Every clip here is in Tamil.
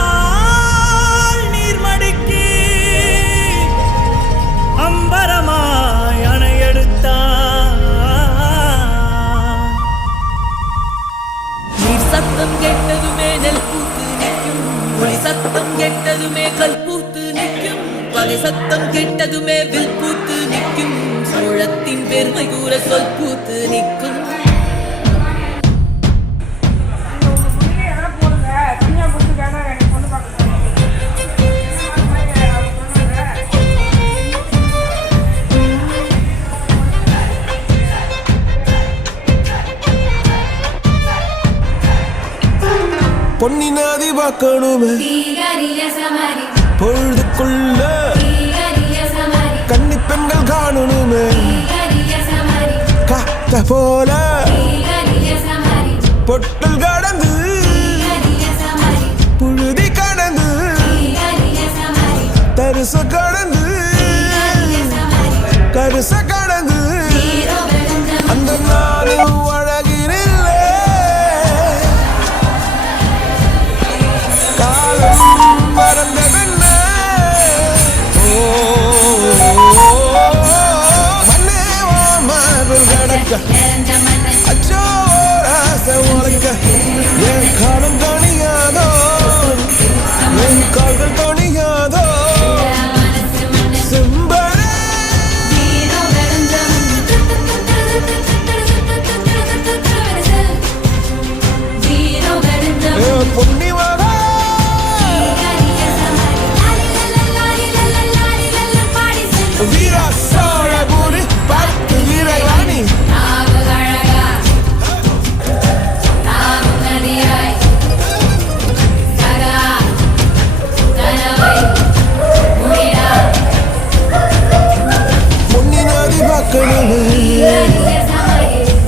காவிரியால் நீர்மடுக்கி அம்பரமாய் அணையெடுத்தான். நீர் சத்தம் கேட்டதுமே நெல் பூத்து நிற்கும், ஒளி சத்தம் கேட்டதுமே கல் பூத்து நிற்கும், பகை சத்தம் கேட்டதுமே வில் பூத்து நிற்கும், சோழத்தின் பெருமை கூற சொல் பூத்து நிற்கும். பொன்னி நதி பார்க்கணுமே பொழுதுக்குள்ள கன்னி பெண்கள் காணணுமே காத்த போல பொட்டல் கடந்து புழுதி கடந்து தரிச கடந்து கருச கடந்து அந்த நாளும் அழகினில்லை காலம் மறந்ததென்ன மண்ணே மாறும் கடக்க அச்சோ ஆசை உனக்க என் காலம் தணியாதோ என் கால்கள் தணியாதோ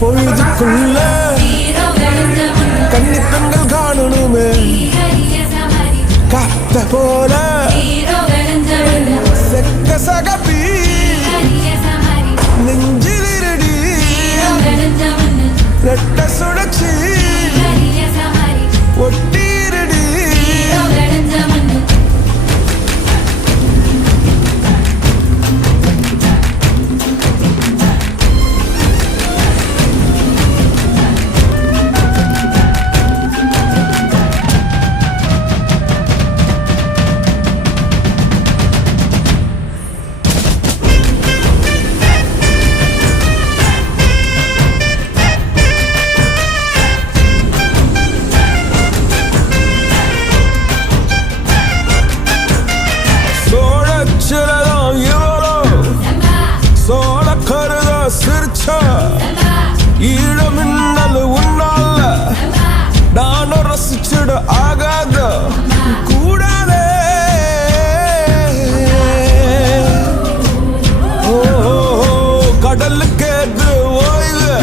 பொழுதுக்குள்ள கன்னி பெண்கள் காணணுமே காத்த போல செக்க சகப்பி நெஞ்சிலிருடி ரெட்ட சுழற்சி ஒட்டிருடி ஈழமின்னல் உன்னால நானும் ரசிச்சிட ஆகாத கூடாதே கடலுக்கு ஏற்று ஓய்வு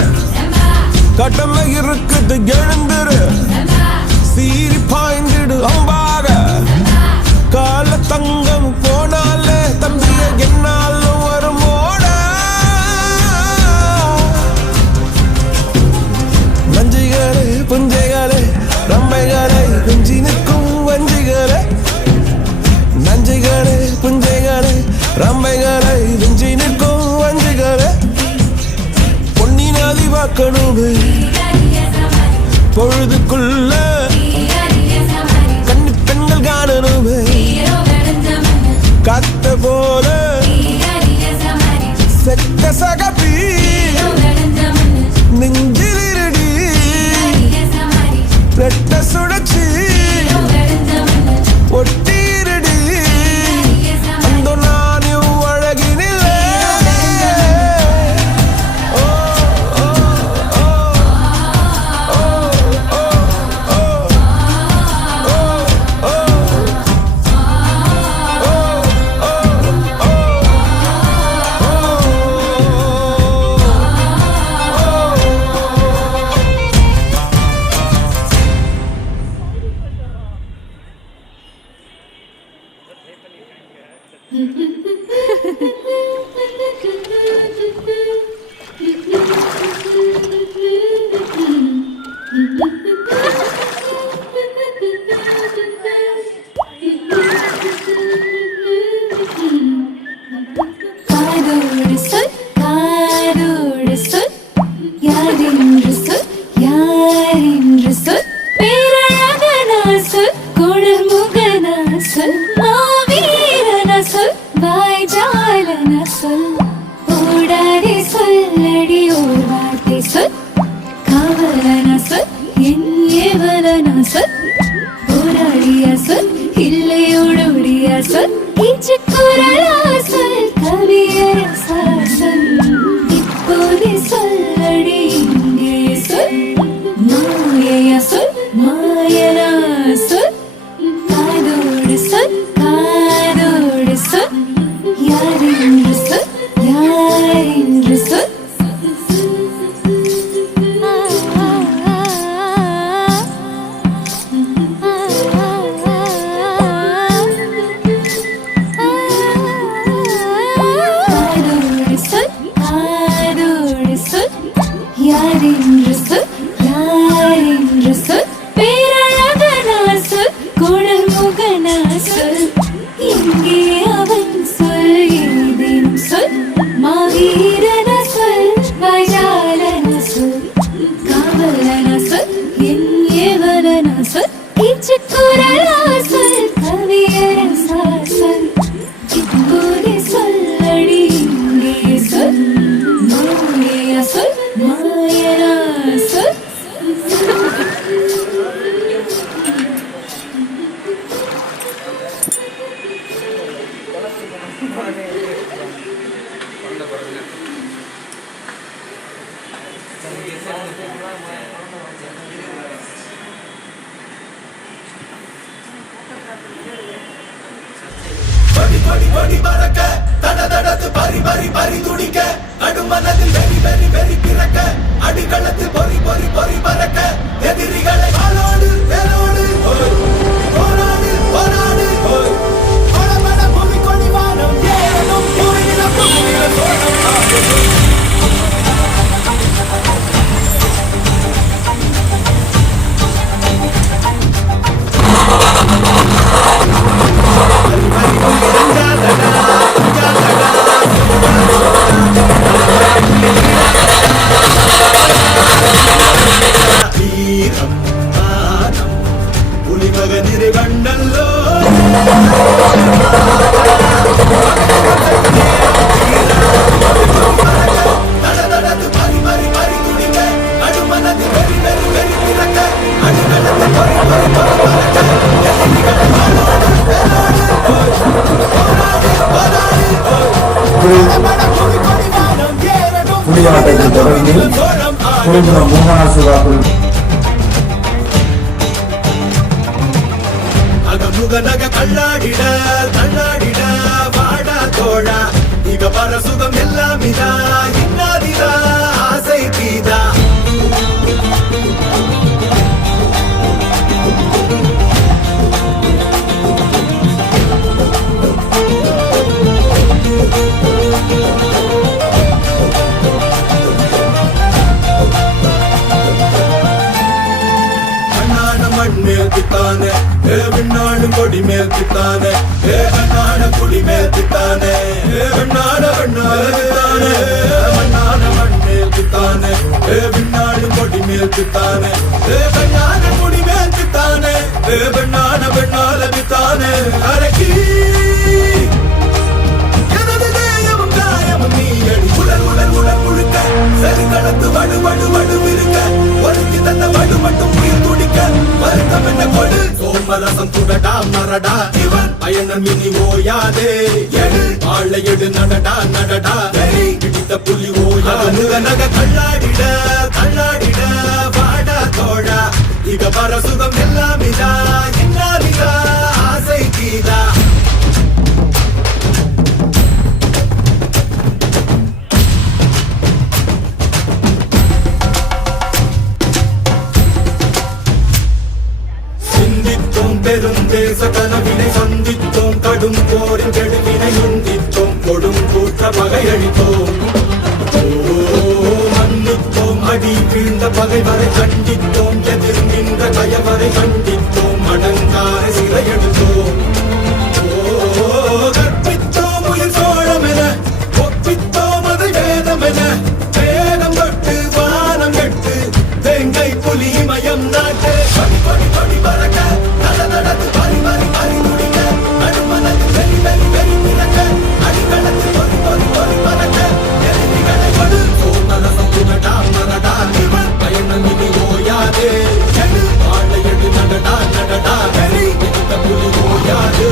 கடமை இருக்குது எழுந்துரு சீரி பாய்ந்திடு அம்பாக கால தங்கம் போனாலே தம்பிய என்னாலும் வருமோட நஞ்சிகளே புஞ்சைகளே ரம்பைகளை குஞ்சி நிற்கும் வஞ்சிகளே நஞ்சிகளே புஞ்சைகளே ரம்பைகளை குஞ்சி நிற்கும் வஞ்சிகளே பொன்னி நதி பார்க்கணுமே பொழுதுக்குள்ள கன்னி பெண்கள் காணணுமே காத்த போல செக்க சகப்பி நெஞ்சிலிருடி ரெட்ட சுழற்சி ஒட்டிருடி அந்த நானும் அழகினில்லை கொடி பறக்க தட தடத்து பறி பறி பறி துடிக்க நடுமனதில் வெறி வெறி வெறி பிறக்க அடிகளத்தில் பொறி பொறி பொறி பறக்க எதிரிகளை வாளோடு வேலோடு போராடு போராடு கொடபட பூமி கொடி வானம் ஏறணும் பூமியில பூமியில சோழம் ஆகணும். வீரம் மானம் புலிமக நிறைவண்டல்லோ தடதடத்து பறி பறி பறி துடிக்க நடுமனது வெறி வெறி வெறி பிறக்க அடிகளத்து பொறி பொறி பொறி பறக்க எதிரிகளை வாளோடு வேலோடு போராடு போராடு கொடபட பூமி கொடி வானம் ஏறணும் புலியாட்டத்தை தொடர்ந்து சோழம் குருகுலம் மோகனாசுராக்குள் அகமுக நக தள்ளாடிட தள்ளாடிட வாடா தோழா இக பர சுகம் எல்லாம் இதா இன்னாதிதா ஆசை தீதா அண்ணான மண் மேல் தித்தானே விண்ணாடும் கொடி மேல் தித்தானே அண்ணான குடி மேல் தித்தானே விண்ணாட விண்ணாட தித்தானே மண்ணான மண் மேல் தித்தானே விண்ணாடும் கொடி மேல் தித்தானே கண்ணான குடி மேல் தித்தானே விண்ணான விண்ணால தித்தானே அரக்கி எனது தேயமும் காயமும் நீ அடி உடல் உடல் உடல் முழுக்க சரி கடத்து வடு வடு வடு இருக்க ஒருத்தி தந்த வடு மட்டும் உயிர் துடிக்க வருத்தம் என்ன கொடு சோமரசம் துடடா மரடா இவன் பயணம் இனி ஓயாதே எடு வாழை எடு நடடா நடடா வெறி பிடித்த புலி ஓயாத நக தள்ளாடிட தள்ளாடிட வாடா தோழா இக பர சுகம் எல்லாம் இதா இன்னாதிதா ஆசை தீதா சிந்தித்தோம் பெரும் தேச கனவினை சந்தித்தோம் கடும் போரின் கெடுவினை உந்தித்தோம் கொடும் கூற்ற பகையழித்தோம் மன்னித்தோம் அடி வீழ்ந்த பகைவரை கண்டித்தோம் எதிர் நின்ற கயவரை கண்டித்தோம் அடங்கார சிறையெடுத்தோம் கற்பித்தோம் உயிர் சோழம் என ஒப்பித்தோம் அதை வேதம் என வேதம் தொட்டு வானம் கெட்டு தேங்கை புலி மயம் நாட்டு கொடி கொடி கொடி பறக்க தட தடத்து பறி பறி பறி துடிக்க நடுமனது வெறி வெறி வெறி பிறக்க அடிகளத்து பொறி பொறி பொறி பறக்க எதிரிகளை கொடு சோமரசம் துடடா மரடா இவன் பயணம் இனி ஓயாதே எடு வாழை எடு நடடா நடடா வெறி பிடித்த புலி ஓயாது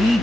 ம்